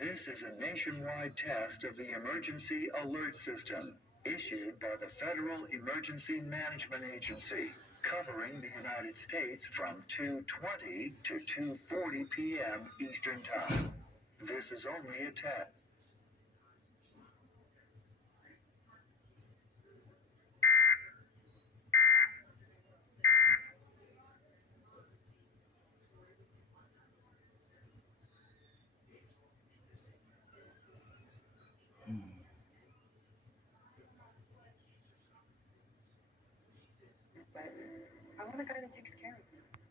This is a nationwide test of the Emergency Alert System, issued by the Federal Emergency Management Agency, covering the United States from 2:20 to 2:40 p.m. Eastern Time. This is only a test. But I want a guy that takes care of me.